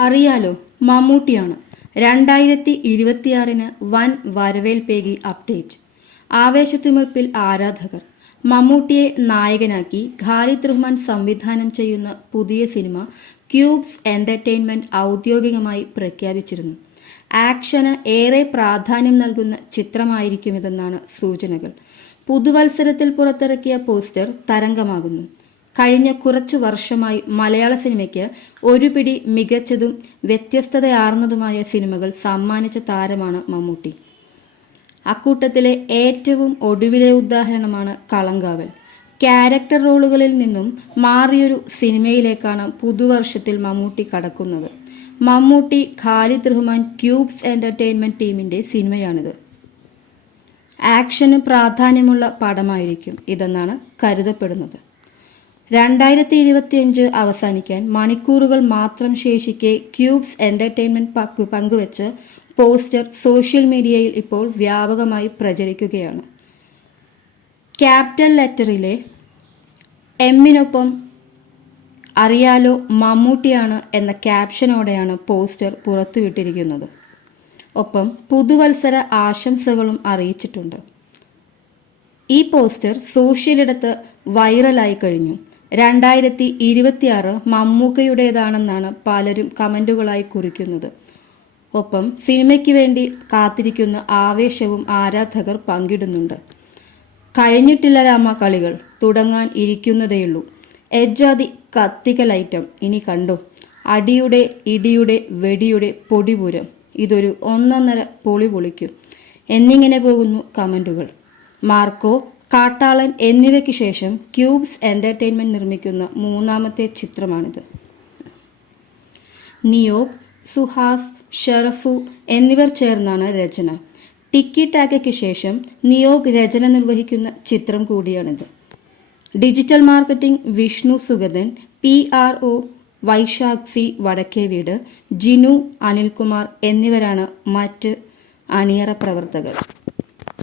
അറിയാലോ മമ്മൂട്ടിയാണ്. രണ്ടായിരത്തി ഇരുപത്തിയാറിന് വൻ വരവേൽപ്പേകി അപ്ഡേറ്റ്. ആവേശത്തിമിർപ്പിൽ ആരാധകർ. മമ്മൂട്ടിയെ നായകനാക്കി ഖാലിദ് റഹ്മാൻ സംവിധാനം ചെയ്യുന്ന പുതിയ സിനിമ ക്യൂബ്സ് എന്റർടൈൻമെന്റ് ഔദ്യോഗികമായി പ്രഖ്യാപിച്ചിരുന്നു. ആക്ഷന് ഏറെ പ്രാധാന്യം നൽകുന്ന ചിത്രമായിരിക്കുമിതെന്നാണ് സൂചനകൾ. പുതുവത്സരത്തിൽ പുറത്തിറക്കിയ പോസ്റ്റർ തരംഗമാകുന്നു. കഴിഞ്ഞ കുറച്ചു വർഷമായി മലയാള സിനിമയ്ക്ക് ഒരു പിടി മികച്ചതും വ്യത്യസ്തതയാർന്നതുമായ സിനിമകൾ സമ്മാനിച്ച താരമാണ് മമ്മൂട്ടി. അക്കൂട്ടത്തിലെ ഏറ്റവും ഒടുവിലെ ഉദാഹരണമാണ് കളങ്കാവൽ. ക്യാരക്ടർ റോളുകളിൽ നിന്നും മാറിയൊരു സിനിമയിലേക്കാണ് പുതുവർഷത്തിൽ മമ്മൂട്ടി കടക്കുന്നത്. മമ്മൂട്ടി ഖാലിദ് റഹ്മാൻ ക്യൂബ്സ് എന്റർടൈൻമെന്റ് ടീമിന്റെ സിനിമയാണിത്. ആക്ഷന് പ്രാധാന്യമുള്ള പടമായിരിക്കും ഇതെന്നാണ് കരുതപ്പെടുന്നത്. രണ്ടായിരത്തി ഇരുപത്തിയഞ്ച് അവസാനിക്കാൻ മണിക്കൂറുകൾ മാത്രം ശേഷിക്കെ ക്യൂബ്സ് എന്റർടൈൻമെന്റ് പങ്കു പങ്കുവച്ച് പോസ്റ്റർ സോഷ്യൽ മീഡിയയിൽ ഇപ്പോൾ വ്യാപകമായി പ്രചരിക്കുകയാണ്. ക്യാപിറ്റൽ ലെറ്ററിലെ എമ്മിനൊപ്പം അറിയാലോ മമ്മൂട്ടിയാണ് എന്ന ക്യാപ്ഷനോടെയാണ് പോസ്റ്റർ പുറത്തുവിട്ടിരിക്കുന്നത്. ഒപ്പം പുതുവത്സര ആശംസകളും അറിയിച്ചിട്ടുണ്ട്. ഈ പോസ്റ്റർ സോഷ്യലിടത്ത് വൈറലായി കഴിഞ്ഞു. രണ്ടായിരത്തി ഇരുപത്തിയാറ് മമ്മൂക്കയുടേതാണെന്നാണ് പലരും കമന്റുകളായി കുറിക്കുന്നത്. ഒപ്പം സിനിമയ്ക്ക് വേണ്ടി കാത്തിരിക്കുന്ന ആവേശവും ആരാധകർ പങ്കിടുന്നുണ്ട്. കഴിഞ്ഞിട്ടില്ല രാമ കളികൾ തുടങ്ങാൻ ഇരിക്കുന്നതേയുള്ളൂ. എജാതി കത്തിക്കൽ ഐറ്റം ഇനി കണ്ടോ? അടിയുടെ ഇടിയുടെ വെടിയുടെ പൊടിപൂരം. ഇതൊരു ഒന്നൊന്നര പൊളി പൊളിക്കും. എന്നിങ്ങനെ പോകുന്നു കമന്റുകൾ. മാർക്കോ കാട്ടാളൻ എന്നിവയ്ക്ക് ശേഷം ക്യൂബ്സ് എന്റർടൈൻമെന്റ് നിർമ്മിക്കുന്ന മൂന്നാമത്തെ ചിത്രമാണിത്. നിയോഗ് സുഹാസ് ഷറഫു എന്നിവർ ചേർന്നാണ് രചന. ടിക്കി ടാക്കയ്ക്ക് ശേഷം നിയോഗ് രചന നിർവഹിക്കുന്ന ചിത്രം കൂടിയാണിത്. Digital marketing Vishnu Sugathan P R O Vaishakh C Vadakkeveedu Jinu Anilkumar എന്നിവരാണ് മറ്റ് അണിയറ പ്രവർത്തകർ.